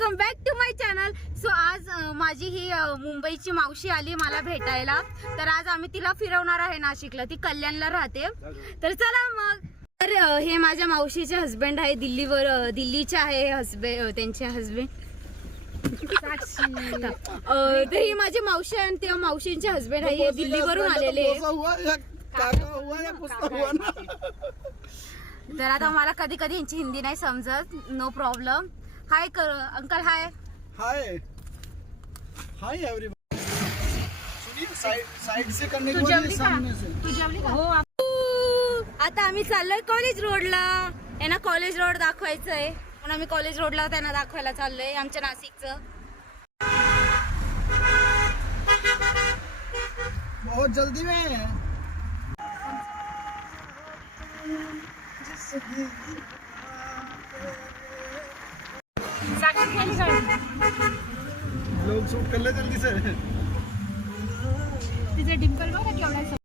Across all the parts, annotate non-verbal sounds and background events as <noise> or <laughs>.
Welcome back to my channel. So आज माझी ही मुंबईची मावशी आली मला भेटायला. तर आज आम्ही तिला फिरवणार आहे नाशिकला. ती कल्याणला राहते. तर चला मग. तर हे माझ्या मावशीचे हस्बंड आहे. दिल्लीवर दिल्लीचे आहे हसबेंड त्यांचे हस्बंड तर ही माझी मावशी आहे आणि त्या मावशींचे हस्बंड आहे. हे दिल्लीवरून आलेले. तर आता मला कधी कधी यांची हिंदी नाही समजत. नो प्रॉब्लेम हाय कर uncle hi. Hi. Hi everyone सुनिए साइड साइड से करने तू को? जेवली नहीं का? सामने से हो आता आम्ही चाललोय कॉलेज रोडला यांना कॉलेज रोड दाखवायचंय. म्हणून आम्ही कॉलेज रोडला त्यांना दाखवायला चाललोय आमच्या नाशिकचं. बहुत जल्दी में.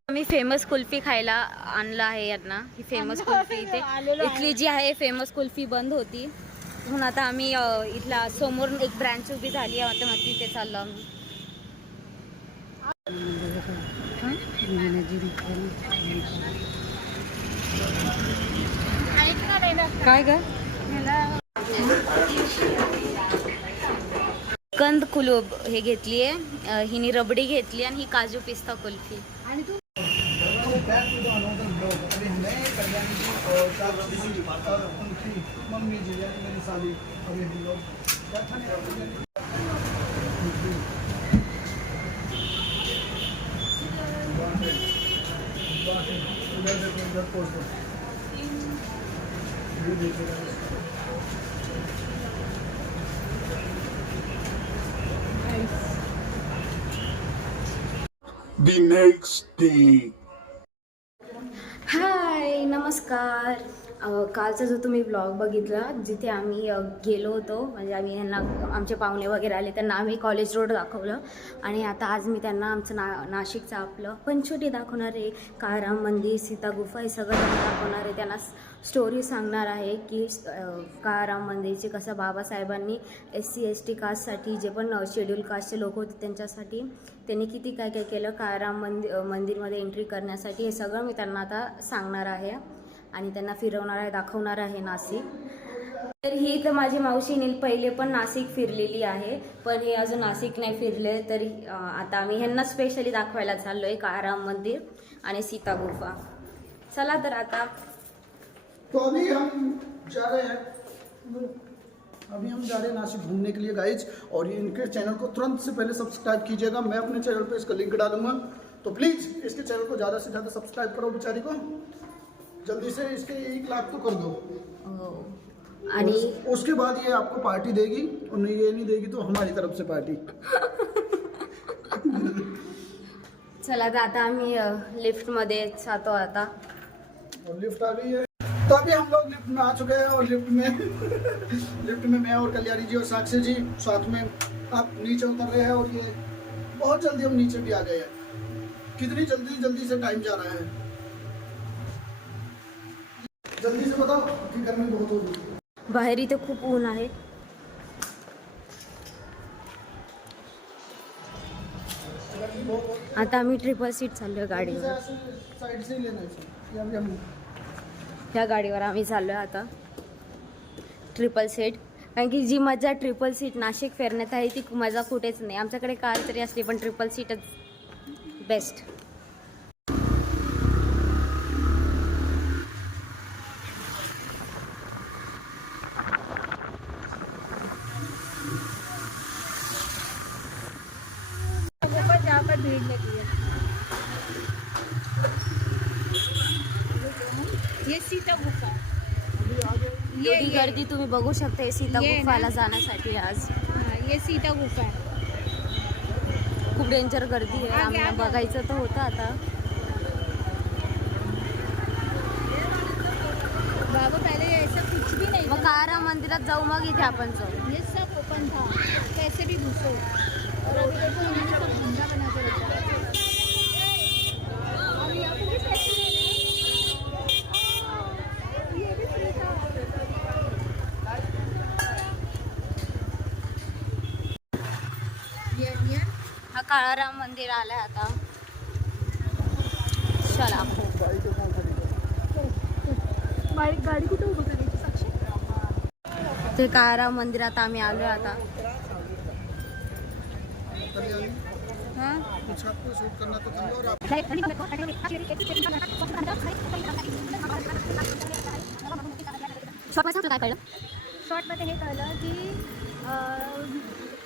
आम्ही फेमस कुल्फी खायला आणलं आहे यांना. ही फेमस कुल्फी इथे. इथली जी आहे फेमस कुल्फी बंद होती. म्हणून आता आम्ही इथला समोर एक ब्रँच उभी झाली आहे आता मग तिथे चाललो आम्ही. काय ग? कंद कुलूब हे घेतली आहे. हिने रबडी घेतली आणि ही काजू पिस्ता kulfi. Back to the next day. Hi, namaskar. कालचा जो तुम्ही ब्लॉग बघितला जिथे आम्ही गेलो होतो म्हणजे आम्ही यांना आमचे पाहुणे वगैरे आले त्यांना आम्ही कॉलेज रोड दाखवलं. आणि आता आज मी त्यांना आमचं ना नाशिकचं आपलं पंचवटी दाखवणार आहे. काळराम मंदिर सीता गुफा हे सगळं त्यांना दाखवणार आहे. त्यांना स्टोरी सांगणार आहे की अ, काळाराम मंदिरचे कसं बाबासाहेबांनी एस सी एस टी कास्टसाठी जे पण शेड्यूल कास्टचे लोक होते त्यांच्यासाठी त्यांनी किती काय काय केलं? काळाराम मंदिर मंदिरमध्ये एंट्री करण्यासाठी हे सगळं मी त्यांना आता सांगणार आहे. आणि त्यांना फिरवणार आहे, दाखवणार आहे नाशिक तर ही तर माझी मावशीने पहिले पण नाशिक फिरलेली आहे. पण हे अजून नाशिक नाही तरी आता आम्ही ह्यांना स्पेशली दाखवायला चाललो आहे काळाराम मंदिर आणि सीता गुफा. चला तर आता. तो अभी हम जा रहे हैं. अभी हम जा रहे हैं नासिक घूमने के लिए गाइज़ और ये इनके चैनल को तुरंत से पहले सब्सक्राइब कीजिएगा। मैं अपने चैनल पे इसका लिंक डालूँगा। तो प्लीज़ इसके चैनल को ज़्यादा से ज़्यादा सब्सक्राइब करो, बेचारी को। जल्दी से इसके एक लाख तो कर दो। आणि उस- उसके बाद ये आपको पार्टी देगी और नहीं ये नहीं देगी तो हमारी तरफ़ से पार्टी। चला तर आता आम्ही लिफ्टमध्ये जातो आता। और लिफ्ट आ गई है। तो अभी हम लोग लिफ्ट में आ चुके हैं और लिफ्ट में <laughs> लिफ्ट में मैं और कल्याणी जी और साक्षी जी साथ में आप नीचे उतर रहे हैं और ये बहुत जल्दी हम नीचे भी आ गए हैं। कितनी जल्दी जल्दी से टाइम जा रहा है। जल्दी से बताओ कि गर्मी बहुत हो रही है बाहेर इथे खूप ऊन आहे. हो आता आम्ही ट्रिपल सीट चाललोय है गाडीवर ह्या गाडीवर आम्ही चाललोय आता. ट्रिपल सीट कारण की जी मजा ट्रिपल सीट नाशिक फिरण्यात आहे ती मजा कुठेच नाही. आमच्याकडे कार तरी असली पण ट्रिपल सीटच बेस्ट गर्दी तुम्ही बघू शकता सीता ये. गुफाला जाण्यासाठी आज. हाँ, ये सीता गुफा है खूप डेंजर गर्दी आहे. आम्हाला. बघायचं तर होतं आता. बाबा पहले ऐसा कुछ भी नहीं मग था कारा मंदिरात जाऊ मग इथे आपण जाऊ. ये सब ओपन था. कैसे भी घुसो. और अभी देखो इन्होंने सब धंधा बना के रखा है और यहाँ पे भी फैक्ट्री है ना। ये भी free था। काळाराम मंदिर आलंय आता. चला. गाडी कुठे उभं ते काळाराम मंदिरात आम्ही आलोय आता. हं? शॉर्टमध्ये काय कळलं शॉर्टमध्ये हे कळलं की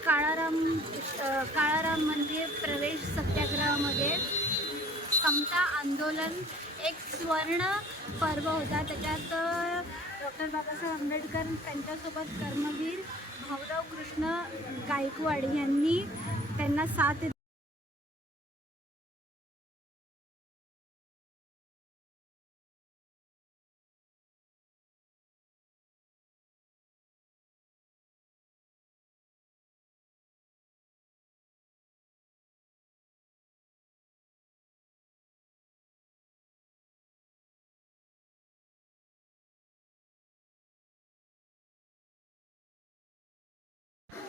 काळाराम काळाराम मंदिर प्रवेश सत्याग्रहामध्ये समता आंदोलन एक स्वर्ण पर्व होता. त्याच्यात डॉक्टर बाबासाहेब आंबेडकर त्यांच्यासोबत कर्मवीर भाऊराव कृष्ण गायकवाड यांनी त्यांना साथ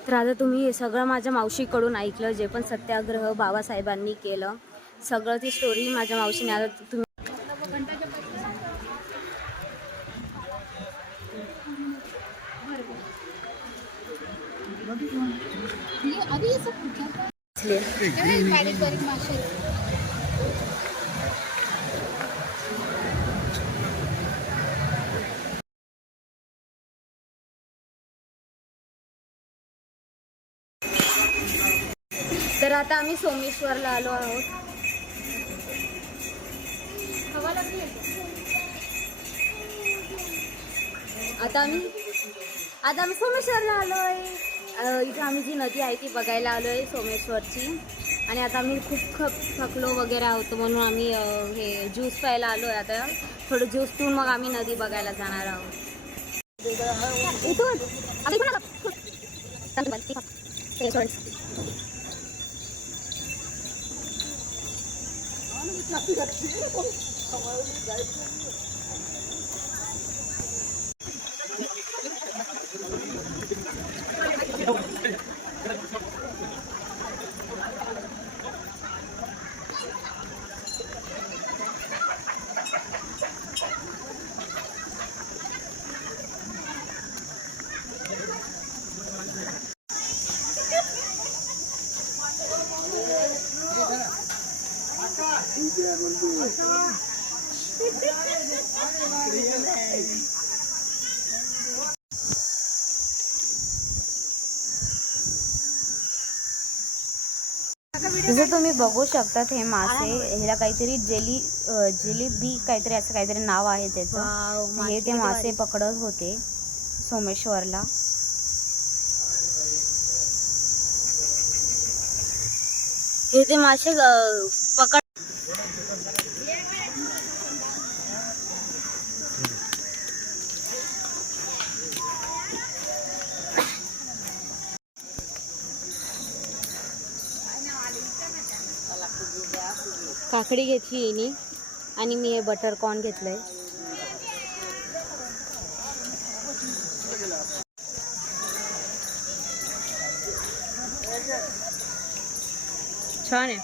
तर आता तुम्ही हे सगळं माझ्या मावशीकडून ऐकलं जे पण सत्याग्रह बाबासाहेबांनी केलं सगळं ती स्टोरी माझ्या मावशीने आता तुम्ही आता आम्ही सोमेश्वरला आलो आहोत. आता आम्ही आता आम्ही सोमेश्वरला आलो आहे इथं आम्ही जी नदी आहे ती बघायला आलो आहे सोमेश्वरची. आणि आता आम्ही खूप खप थकलो वगैरे होतो म्हणून आम्ही हे ज्यूस प्यायला आलो आहे आता. थोडं ज्यूस पिऊन मग आम्ही नदी बघायला जाणार आहोत. इथून आता इथून आला. हे जसं तुम्ही बघू शकतात हे मासे ह्याला काहीतरी जेली अ, जिलेबी काहीतरी असं काहीतरी नाव आहे त्याचं. हे ते मासे पकडत होते सोमेश्वरला. हे ते मासे काकडी घेतली येणी आणि मी हे बटर कॉर्न घेतलंय. छान आहे.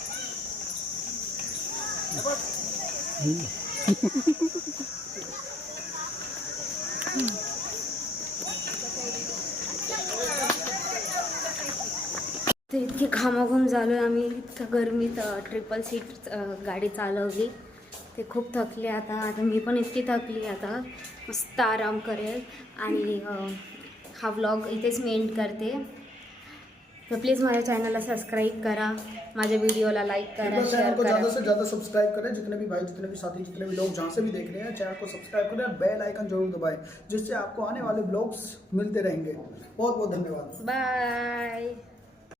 ते इतकी घामाघूम झालो आहे आम्ही. इतकं गरमीत ट्रिपल सीट गाडी चालवली. ते खूप थकले आता. आता मी पण इतकी थकली आता. मस्त आराम करेल. आणि हा व्लॉग इथेच मी एंड करते. तर प्लीज माझ्या चॅनलला सबस्क्राईब करा. माझ्या व्हिडिओला लाईक करा शेअर को ज़्यादा करा से ज़्यादा सब्सक्राइब करें जितने भी भाई जितने भी साथी जितने भी लोग जहाँ से भी देख रहे हैं चैनल को सब्सक्राइब करें बेल आइकन जरूर दबाएं जिससे आपको आने वाले ब्लॉग्स मिलते रहेंगे। बहुत बहुत धन्यवाद। बाय